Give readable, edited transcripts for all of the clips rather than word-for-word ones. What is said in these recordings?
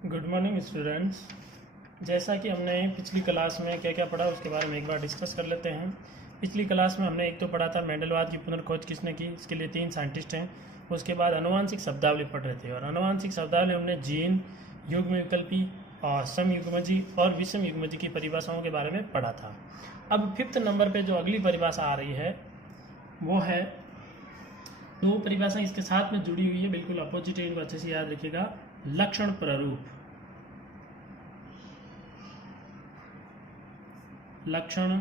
Good morning students. जैसा कि हमने पिछली क्लास में क्या क्या पढ़ा उसके बारे में एक बार डिस्कस कर लेते हैं। पिछली क्लास में हमने एक तो पढ़ा था मेंडलवाद की पुनर्खोज किसने की, इसके लिए 3 साइंटिस्ट हैं। उसके बाद आनुवांशिक शब्दावली पढ़ रहे थे और आनुवांशिक शब्दावली हमने जीन, युग्म विकल्पी और समयुग्मजी और विषम युग्मजी की परिभाषाओं के बारे में पढ़ा था। अब 5th नंबर पर जो अगली परिभाषा आ रही है वो है, दो परिभाषा इसके साथ में जुड़ी हुई है, बिल्कुल अपोजिट है, इनको अच्छे से याद रखिएगा। लक्षण प्ररूप, लक्षण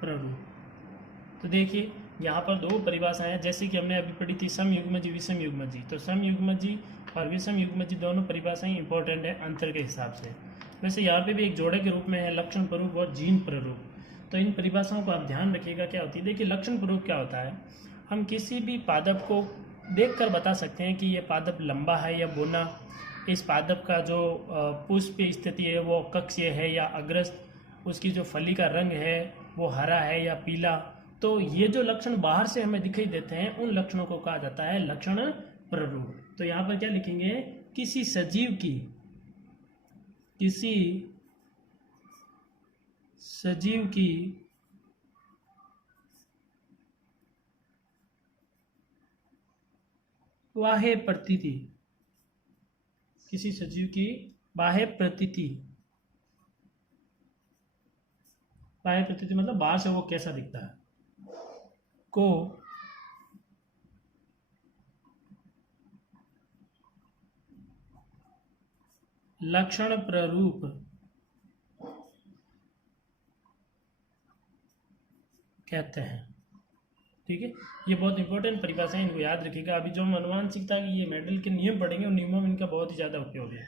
प्ररूप। तो देखिए यहाँ पर दो परिभाषाएं हैं, जैसे कि हमने अभी पढ़ी थी समयुग्मजी विषम युग्मजी। तो समयुग्मजी और विषम युग्मजी दोनों परिभाषाएं इंपॉर्टेंट है अंतर के हिसाब से। वैसे यहाँ पे भी एक जोड़े के रूप में है लक्षण प्ररूप और जीन प्ररूप। तो इन परिभाषाओं को आप ध्यान रखिएगा क्या होती है। देखिए लक्षण प्ररूप क्या होता है, हम किसी भी पादप को देखकर बता सकते हैं कि ये पादप लंबा है या बोना, इस पादप का जो पुष्प स्थिति है वो कक्षीय है या अग्रस्त, उसकी जो फली का रंग है वो हरा है या पीला। तो ये जो लक्षण बाहर से हमें दिखाई देते हैं उन लक्षणों को कहा जाता है लक्षण प्ररूप। तो यहाँ पर क्या लिखेंगे, किसी सजीव की, किसी सजीव की बाह्य प्रतीति, किसी सजीव की बाह्य प्रतीति, बाह्य प्रतीति मतलब बाहर से वो कैसा दिखता है, को लक्षण प्ररूप कहते हैं। ठीक है, ये बहुत इंपॉर्टेंट परिभाषा है, इनको याद रखिएगा। अभी जो हम अनुवांशिकता की ये मेंडल के नियम पढ़ेंगे उन नियमों में इनका बहुत ही ज़्यादा उपयोग है।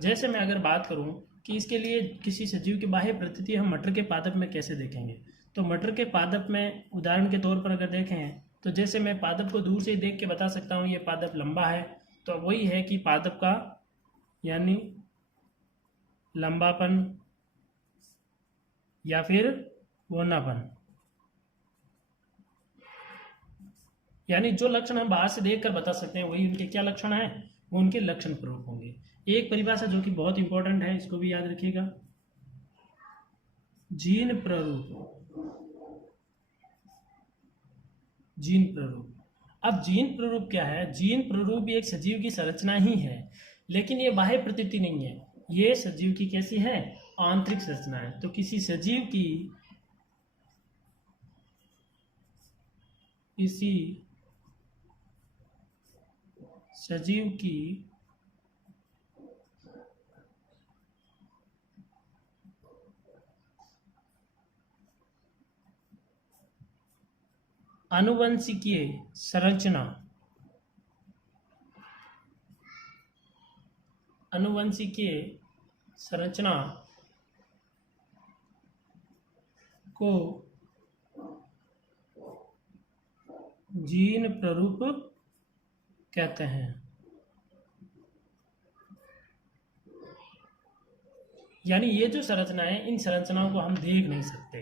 जैसे मैं अगर बात करूं कि इसके लिए किसी सजीव की बाह्य प्रतीति हम मटर के पादप में कैसे देखेंगे, तो मटर के पादप में उदाहरण के तौर पर अगर देखें तो जैसे मैं पादप को दूर से ही देख के बता सकता हूँ ये पादप लंबा है, तो वही है कि पादप का यानी लंबापन या फिर बोनापन, यानी जो लक्षण हम बाहर से देखकर बता सकते हैं वही उनके क्या लक्षण हैं, वो उनके लक्षण प्ररूप होंगे। एक परिभाषा जो कि बहुत इंपॉर्टेंट है, इसको भी याद रखिएगा, जीन प्ररूप, जीन प्ररूप। अब जीन प्ररूप क्या है, जीन प्ररूप भी एक सजीव की संरचना ही है, लेकिन ये बाह्य प्रतीति नहीं है, ये सजीव की कैसी है, आंतरिक संरचना है। तो किसी सजीव की, किसी सजीव की आनुवंशिकीय संरचना, आनुवंशिकीय संरचना को जीन प्ररूप कहते हैं। यानी ये जो संरचना है इन संरचनाओं को हम देख नहीं सकते,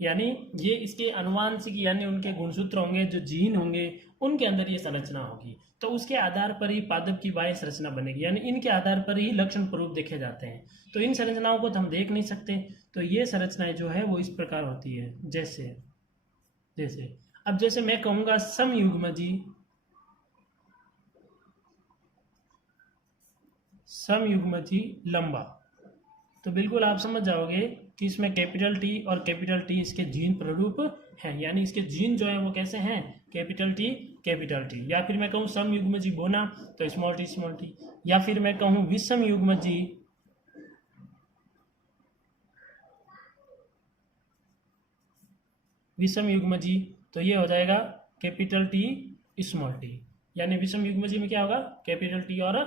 यानी ये इसके अनुवांशिक यानी उनके गुणसूत्र होंगे, जो जीन होंगे उनके अंदर ये संरचना होगी, तो उसके आधार पर ही पादप की बाह्य संरचना बनेगी, यानी इनके आधार पर ही लक्षण प्ररूप देखे जाते हैं। तो इन संरचनाओं को तो हम देख नहीं सकते, तो ये संरचनाएं जो है वो इस प्रकार होती है। जैसे जैसे अब जैसे मैं कहूँगा समयुग्मजी, समयुग्मजी लंबा, तो बिल्कुल आप समझ जाओगे कि इसमें कैपिटल टी और कैपिटल टी इसके जीन प्ररूप हैं, यानी इसके जीन जो है वो कैसे हैं, कैपिटल टी कैपिटल टी। या फिर मैं कहूँ समयुग्मजी बोना तो स्मॉल टी, या फिर मैं कहूँ विषम युग्मजी, विषम युग्मजी, तो ये हो जाएगा कैपिटल टी स्मॉल टी, यानी विषम युग्मजी में क्या होगा, कैपिटल टी और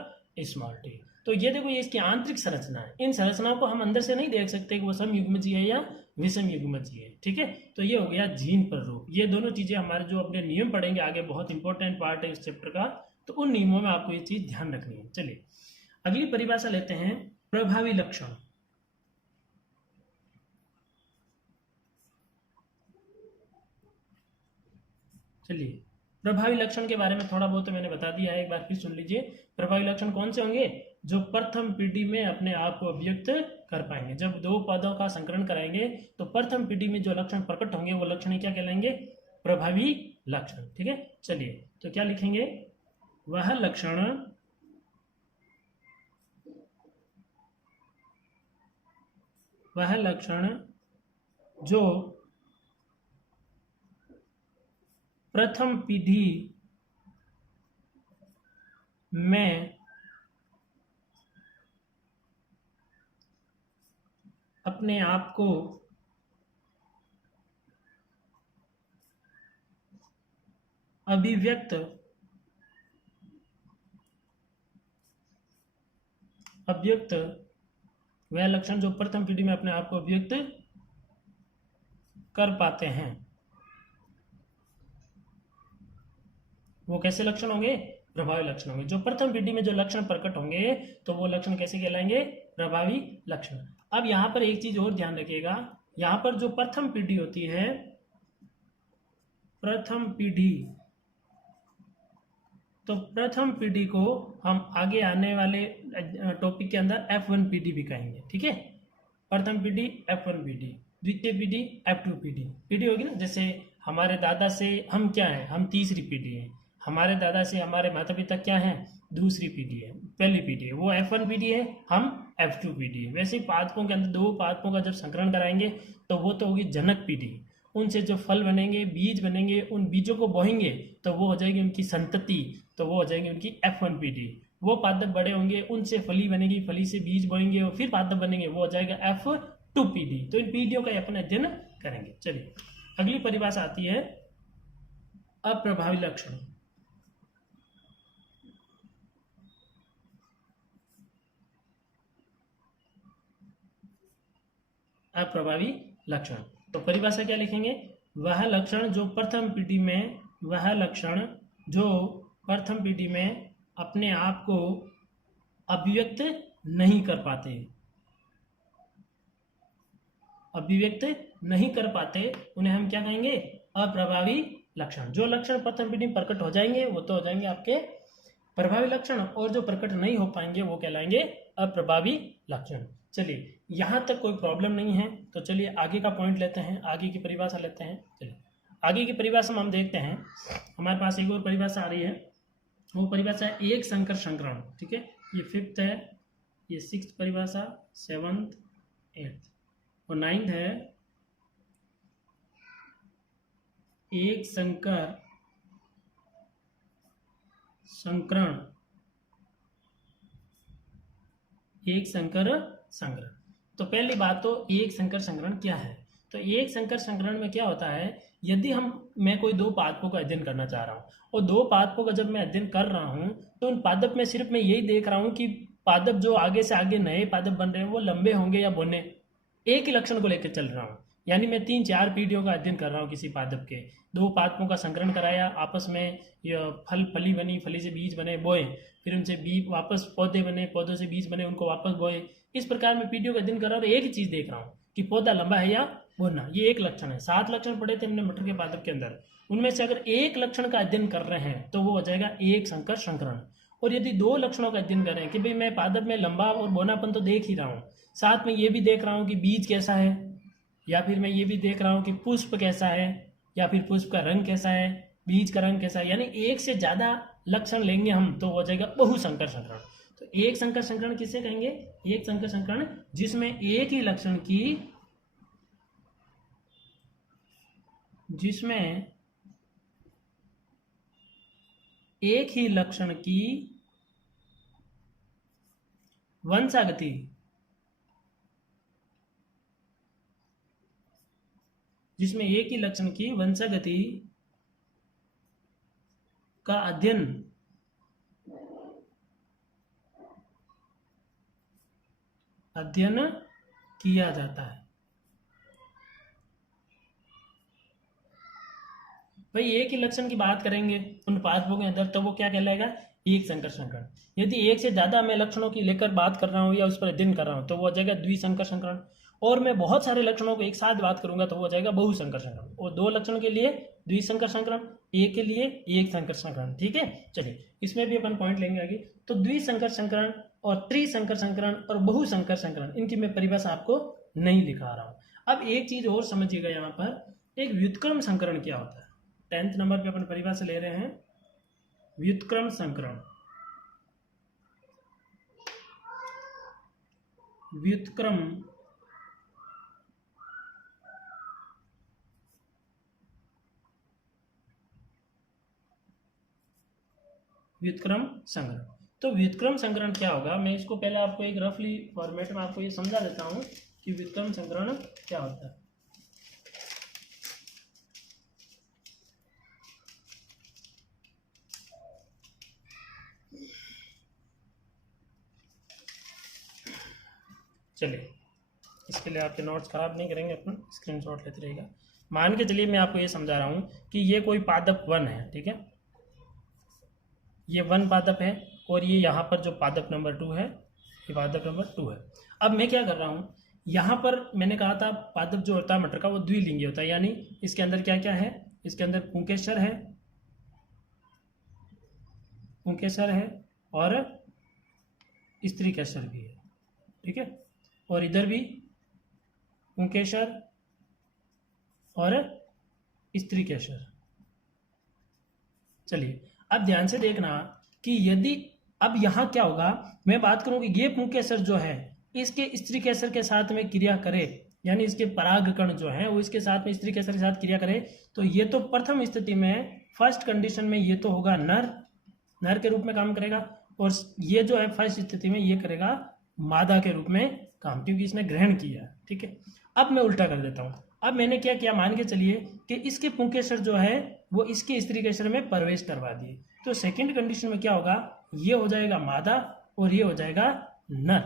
स्मॉल टी। तो ये देखो ये इसकी आंतरिक संरचना है, इन संरचनाओं को हम अंदर से नहीं देख सकते कि वो समयुग्मजी है या विषम युग्मजी है। ठीक है, तो ये हो गया जीन प्ररूप। ये दोनों चीजें हमारे जो अपने नियम पढ़ेंगे आगे, बहुत इंपॉर्टेंट पार्ट है इस चैप्टर का, तो उन नियमों में आपको ये चीज ध्यान रखनी है। चलिए अगली परिभाषा लेते हैं, प्रभावी लक्षण। चलिए प्रभावी लक्षण के बारे में थोड़ा बहुत तो मैंने बता दिया है, एक बार फिर सुन लीजिए। प्रभावी लक्षण कौन से होंगे? जो प्रथम पीढ़ी में अपने आप को अभिव्यक्त कर पाएंगे। जब दो पदों का संकरण कराएंगे तो प्रथम पीढ़ी में जो लक्षण प्रकट होंगे वो लक्षण क्या कहलाएंगे? प्रभावी लक्षण। ठीक है, चलिए तो क्या लिखेंगे? वह लक्षण जो प्रथम पीढ़ी में अपने आप को अभिव्यक्त वह लक्षण जो प्रथम पीढ़ी में अपने आप को अभिव्यक्त कर पाते हैं, वो कैसे लक्षण होंगे? प्रभावी लक्षण होंगे। जो प्रथम पीढ़ी में जो लक्षण प्रकट होंगे तो वो लक्षण कैसे कहलाएंगे? प्रभावी लक्षण। अब यहां पर एक चीज और ध्यान रखिएगा, यहां पर जो प्रथम पीढ़ी होती है, प्रथम पीढ़ी, तो प्रथम पीढ़ी को हम आगे आने वाले टॉपिक के अंदर F1 पीढ़ी भी कहेंगे। ठीक है, प्रथम पीढ़ी F1 पीढ़ी, द्वितीय पीढ़ी F2 पीढ़ी होगी ना। जैसे हमारे दादा से हम क्या हैं? हम तीसरी पीढ़ी है। हमारे दादा से हमारे माता पिता क्या हैं? दूसरी पीढ़ी है, पहली पीढ़ी है, वो F1 पीढ़ी है, हम F2 पीढ़ी है। वैसे ही पादपों के अंदर दो पादपों का जब संकरण कराएंगे तो वो तो होगी जनक पीढ़ी। उनसे जो फल बनेंगे, बीज बनेंगे, उन बीजों को बोएंगे तो वो हो जाएगी उनकी संतति, तो वो हो जाएंगी उनकी F1 पीढ़ी। वो पादप बड़े होंगे, उनसे फली बनेगी, फली से बीज बोएंगे और फिर पादप बनेंगे, वो हो जाएगा F2 पीढ़ी। तो इन पीढ़ियों का अपन अध्ययन करेंगे। चलिए अगली परिभाषा आती है अप्रभावी लक्षण। अप्रभावी लक्षण, तो परिभाषा क्या लिखेंगे? वह लक्षण जो प्रथम पीढ़ी में, वह लक्षण जो प्रथम पीढ़ी में अपने आप को अभिव्यक्त नहीं कर पाते, अभिव्यक्त नहीं कर पाते, उन्हें हम क्या कहेंगे? अप्रभावी लक्षण। जो लक्षण प्रथम पीढ़ी में प्रकट हो जाएंगे वो तो हो जाएंगे आपके प्रभावी लक्षण, और जो प्रकट नहीं हो पाएंगे वो कहलाएंगे अप्रभावी लक्षण। चलिए यहां तक कोई प्रॉब्लम नहीं है, तो चलिए आगे का पॉइंट लेते हैं, आगे की परिभाषा लेते हैं। चलिए आगे की परिभाषा में हम देखते हैं, हमारे पास एक और परिभाषा आ रही है, वो परिभाषा है एक संकर संकरण। ठीक है, ये 5th है, ये 6th परिभाषा, 7th, 8th और 9th है एक संकर संकरण, एक संकर संकरण। तो पहली बात तो एक संकर संकरण क्या है? तो एक संकर संकरण में क्या होता है, यदि मैं कोई दो पादपों का अध्ययन करना चाह रहा हूँ और दो पादपों का जब मैं अध्ययन कर रहा हूँ तो उन पादप में सिर्फ मैं यही देख रहा हूँ कि पादप जो आगे से आगे नए पादप बन रहे हैं वो लंबे होंगे या बोने, एक ही लक्षण को लेकर चल रहा हूँ। यानी मैं 3-4 पीढ़ियों का अध्ययन कर रहा हूँ किसी पादप के। दो पादपों का संकरण कराया, आपस में फली बनी, फली से बीज बने, बोए, फिर उनसे बीज वापस पौधे बने, पौधों से बीज बने, उनको वापस बोए। इस प्रकार मैं पीढ़ियों का अध्ययन कर रहा हूँ, एक ही चीज देख रहा हूँ कि पौधा लंबा है या बोना, ये एक लक्षण है। 7 लक्षण पढ़े थे हमने मटर के पादप के अंदर, उनमें से अगर एक लक्षण का अध्ययन कर रहे हैं तो वो हो जाएगा एक संकर संकरण। और यदि 2 लक्षणों का अध्ययन कर रहे हैं कि भाई मैं पादप में लंबा और बोनापन तो देख ही रहा हूँ, साथ में ये भी देख रहा हूँ कि बीज कैसा है, या फिर मैं ये भी देख रहा हूँ कि पुष्प कैसा है, या फिर पुष्प का रंग कैसा है, बीज का रंग कैसा है, यानी एक से ज्यादा लक्षण लेंगे हम तो हो जाएगा बहुसंकर संकरण। तो एक संकर संकरण किसे कहेंगे? एक संकर संकरण जिसमें एक ही लक्षण की, जिसमें एक ही लक्षण की वंशागति, जिसमें एक ही लक्षण की वंशागति का अध्ययन किया जाता है। भाई एक ही लक्षण की बात करेंगे उन पादपों के अंदर तो वो क्या कहलाएगा? एक संकर संकरण। यदि एक से ज्यादा मैं लक्षणों की लेकर बात कर रहा हूँ या उस पर अध्ययन कर रहा हूँ तो वो हो जाएगा द्विसंकर संकरण। और मैं बहुत सारे लक्षणों को एक साथ बात करूंगा तो वो हो जाएगा बहुसंकर संकरण। और 2 लक्षणों के लिए द्विसंकर संकरण ए के लिए एक संकर संकरण, ठीक है। चलिए इसमें भी अपन पॉइंट लेंगे आगे। तो द्विसंकर संकरण और त्रिसंकर संकरण और बहुसंकर संकरण, इनकी मैं परिभाषा आपको नहीं लिखा रहा हूं। अब एक चीज और समझिएगा, यहाँ पर एक व्युत्क्रम संकरण क्या होता है। 10th नंबर पे अपन परिभाषा ले रहे हैं व्युत्क्रम संकरण। व्युत्क्रम व्युत्क्रम संकरण। तो व्युत्क्रम संकरण क्या होगा, मैं इसको पहले आपको एक रफली फॉर्मेट में आपको ये समझा देता हूं कि व्युत्क्रम संकरण क्या होता है। चलिए इसके लिए आपके नोट्स खराब नहीं करेंगे, अपन स्क्रीनशॉट लेते रहेगा। मान के चलिए मैं आपको ये समझा रहा हूं कि ये कोई पादप 1 है, ठीक है, ये 1 पादप है, और ये यहाँ पर जो पादप नंबर 2 है, ये पादप नंबर 2 है। अब मैं क्या कर रहा हूँ, यहाँ पर मैंने कहा था पादप जो होता है मटर का वो द्विलिंगी होता है, यानी इसके अंदर क्या क्या है, इसके अंदर पुंकेसर है, पुंकेसर है और स्त्रीकेसर भी है, ठीक है, और इधर भी पुंकेसर और स्त्रीकेसर। चलिए अब ध्यान से देखना कि यदि अब यहाँ क्या होगा, मैं बात करूं कि ये पुंकेसर जो है इसके स्त्रीकेसर के साथ में क्रिया करे, यानी इसके परागकण जो है वो इसके साथ में स्त्रीकेसर के साथ क्रिया करे, तो ये तो प्रथम स्थिति में फर्स्ट कंडीशन में ये तो होगा नर, नर के रूप में काम करेगा, और ये जो है फर्स्ट स्थिति में ये करेगा मादा के रूप में काम, क्योंकि इसने ग्रहण किया, ठीक है। अब मैं उल्टा कर देता हूं। अब मैंने क्या किया, मान के चलिए कि इसके पुंकेसर जो है वो इसके स्त्रीकेसर में प्रवेश करवा दिए, तो सेकंड कंडीशन में क्या होगा, ये हो जाएगा मादा और ये हो जाएगा नर।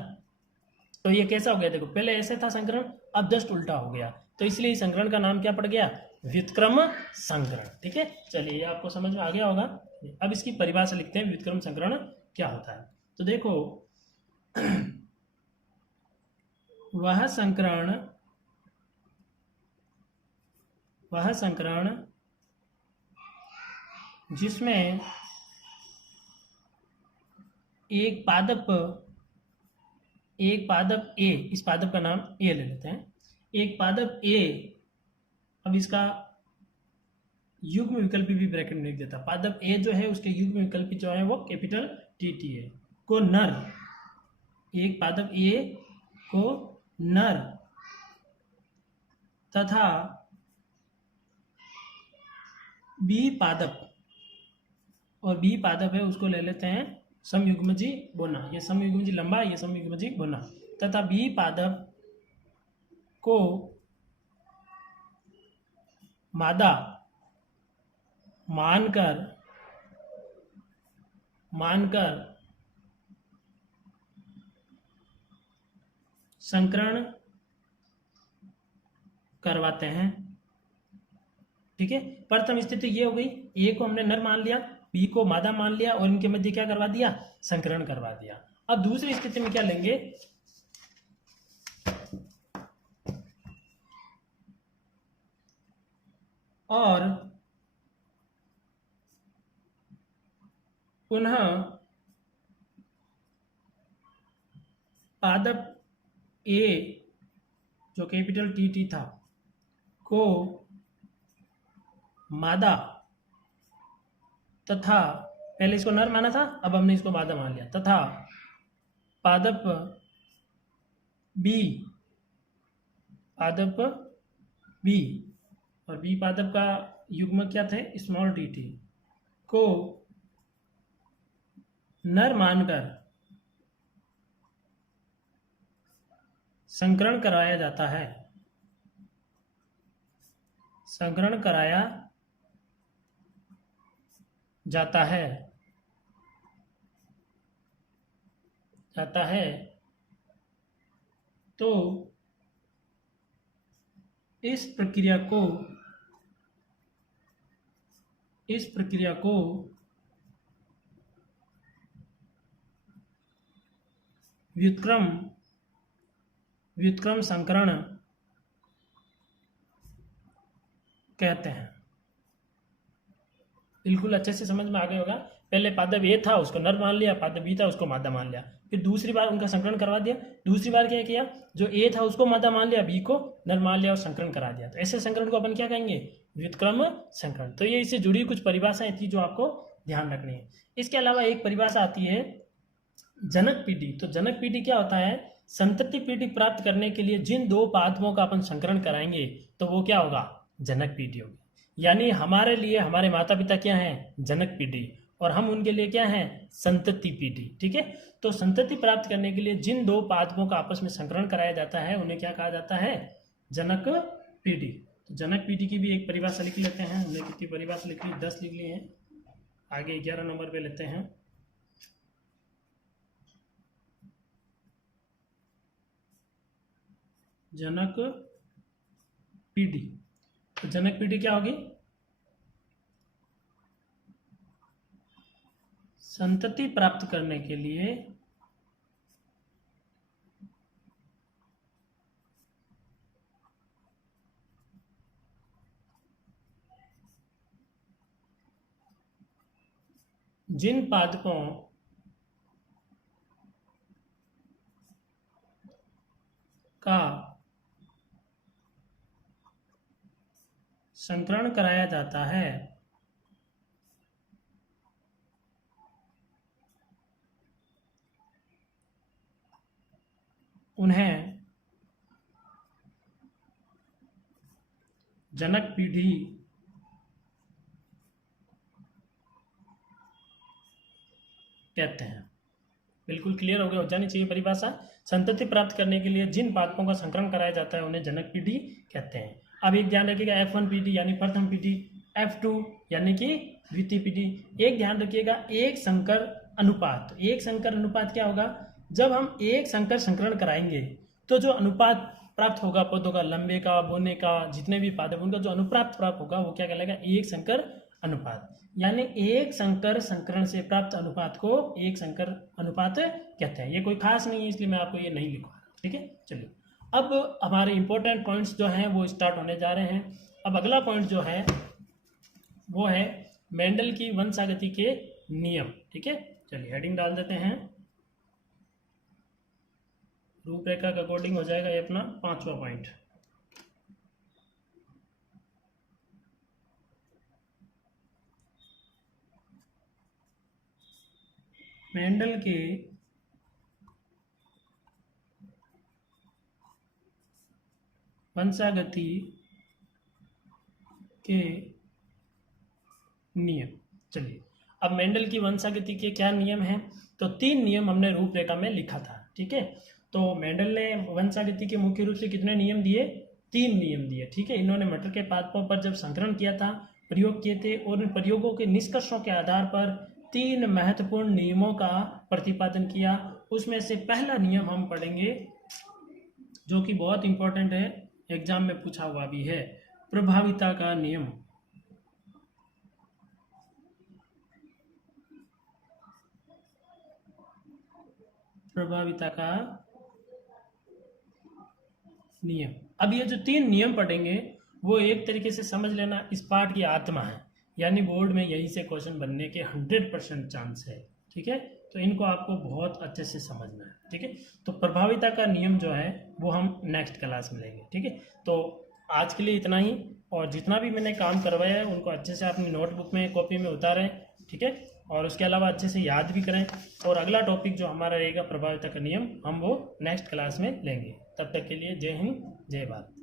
तो ये कैसा हो गया, देखो पहले ऐसे था संकरण, अब जस्ट उल्टा हो गया, तो इसलिए इस संकरण का नाम क्या पड़ गया, व्युत्क्रम संकरण, ठीक है। चलिए ये आपको समझ में आ गया होगा। अब इसकी परिभाषा लिखते हैं, व्युत्क्रम संकरण क्या होता है। तो देखो वह संकरण जिसमें एक पादप ए, इस पादप का नाम ए ले लेते हैं, एक पादप ए, अब इसका युग्म विकल्पी भी ब्रैकेट में लिख देता, पादप ए जो है उसके युग्म विकल्पी जो है वो कैपिटल टी है, को नर, एक पादप ए को नर तथा बी पादप, और बी पादप है उसको ले लेते हैं समयुग्मजी बोना, ये समयुग्मजी लंबा, ये समयुग्मजी बोना, तथा बी पादप को मादा मानकर संकरण करवाते हैं, ठीक है। प्रथम स्थिति ये हो गई, ए को हमने नर मान लिया, बी को मादा मान लिया, और इनके मध्य क्या करवा दिया, संकरण करवा दिया। अब दूसरी स्थिति में क्या लेंगे, और पुनः पादप ए जो कैपिटल टी था को मादा तथा, पहले इसको नर माना था, अब हमने इसको मादा मान लिया, तथा पादप बी और बी पादप का युग्म क्या थे, स्मॉल टी को नर मानकर संकरण कराया जाता है, संकरण कराया जाता है तो इस प्रक्रिया को व्युत्क्रम संकरण कहते हैं, बिल्कुल अच्छे से समझ में आ गया होगा। पहले पादप ए था उसको नर मान लिया, पादप बी था उसको मादा मान लिया, फिर दूसरी बार उनका संकरण करवा दिया। दूसरी बार क्या किया, जो ए था उसको मादा मान लिया, बी को नर मान लिया और संकरण करा दिया। तो ऐसे संकरण को अपन क्या कहेंगे, व्युत्क्रम संकरण। तो ये इससे जुड़ी कुछ परिभाषाएं थी जो आपको ध्यान रखनी है। इसके अलावा एक परिभाषा आती है जनक पीढ़ी। तो जनक पीढ़ी क्या होता है, संतति पीढ़ी प्राप्त करने के लिए जिन दो पादपों का अपन संकरण कराएंगे तो वो क्या होगा, जनक पीढ़ी होगी। यानी हमारे लिए हमारे माता पिता क्या हैं, जनक पीढ़ी, और हम उनके लिए क्या हैं, संतति पीढ़ी। ठीक है, तो संतति प्राप्त करने के लिए जिन दो पादपों का आपस में संकरण कराया जाता है उन्हें क्या कहा जाता है, जनक पीढ़ी। तो जनक पीढ़ी की भी एक परिभाषा लिख लेते हैं। हमने कितनी परिभाषा लिख ली, 10 लिख ली है। आगे 11 नंबर पे लेते हैं। जनक पीढ़ी। तो जनक पीढ़ी क्या होगी, संतति प्राप्त करने के लिए जिन पादपों का संकरण कराया जाता है उन्हें जनक पीढ़ी कहते हैं। बिल्कुल क्लियर हो गया हो जानी चाहिए परिभाषा। संतति प्राप्त करने के लिए जिन पादपों का संकरण कराया जाता है उन्हें जनक पीढ़ी कहते हैं। अब एक ध्यान रखिएगा, F1 पीढ़ी यानी प्रथम पीढ़ी, F2 यानी कि द्वितीय पीढ़ी। एक ध्यान रखिएगा, एक संकर अनुपात। एक संकर अनुपात क्या होगा, जब हम एक संकर संकरण कराएंगे तो जो अनुपात प्राप्त होगा पौधों का, लंबे का, बोने का, जितने भी पादप उनका जो अनुपात प्राप्त होगा वो क्या कहलाएगा, एक संकर अनुपात। यानी एक संकर संकरण से प्राप्त अनुपात को एक संकर अनुपात कहते हैं। ये कोई खास नहीं है इसलिए मैं आपको ये नहीं लिखवा। ठीक है, चलिए अब हमारे इंपॉर्टेंट पॉइंट्स जो हैं वो स्टार्ट होने जा रहे हैं। अब अगला पॉइंट जो है वो है मेंडल की वंशागति के नियम। ठीक है, चलिए हेडिंग डाल देते हैं। रूपरेखा के अकॉर्डिंग हो जाएगा ये अपना 5वां पॉइंट। मेंडल के वंशागति के नियम। चलिए अब मेंडल की वंशागति के क्या नियम हैं, तो 3 नियम हमने रूपरेखा में लिखा था। ठीक है, तो मेंडल ने वंशागति के मुख्य रूप से कितने नियम दिए, 3 नियम दिए। ठीक है, इन्होंने मटर के पादपों पर जब संकरण किया था प्रयोग किए थे, और इन प्रयोगों के निष्कर्षों के आधार पर 3 महत्वपूर्ण नियमों का प्रतिपादन किया। उसमें से पहला नियम हम पढ़ेंगे जो कि बहुत इंपॉर्टेंट है, एग्जाम में पूछा हुआ भी है, प्रभाविता का नियम। प्रभाविता का नियम। अब ये जो 3 नियम पढ़ेंगे वो एक तरीके से समझ लेना इस पाठ की आत्मा है, यानी बोर्ड में यही से क्वेश्चन बनने के 100% चांस है। ठीक है, तो इनको आपको बहुत अच्छे से समझना है। ठीक है, तो प्रभाविता का नियम जो है वो हम नेक्स्ट क्लास में लेंगे। ठीक है, तो आज के लिए इतना ही, और जितना भी मैंने काम करवाया है उनको अच्छे से अपनी नोटबुक में, कॉपी में उतारें। ठीक है, और उसके अलावा अच्छे से याद भी करें। और अगला टॉपिक जो हमारा रहेगा प्रभाविता का नियम, हम वो नेक्स्ट क्लास में लेंगे। तब तक के लिए जय हिंद, जय भारत।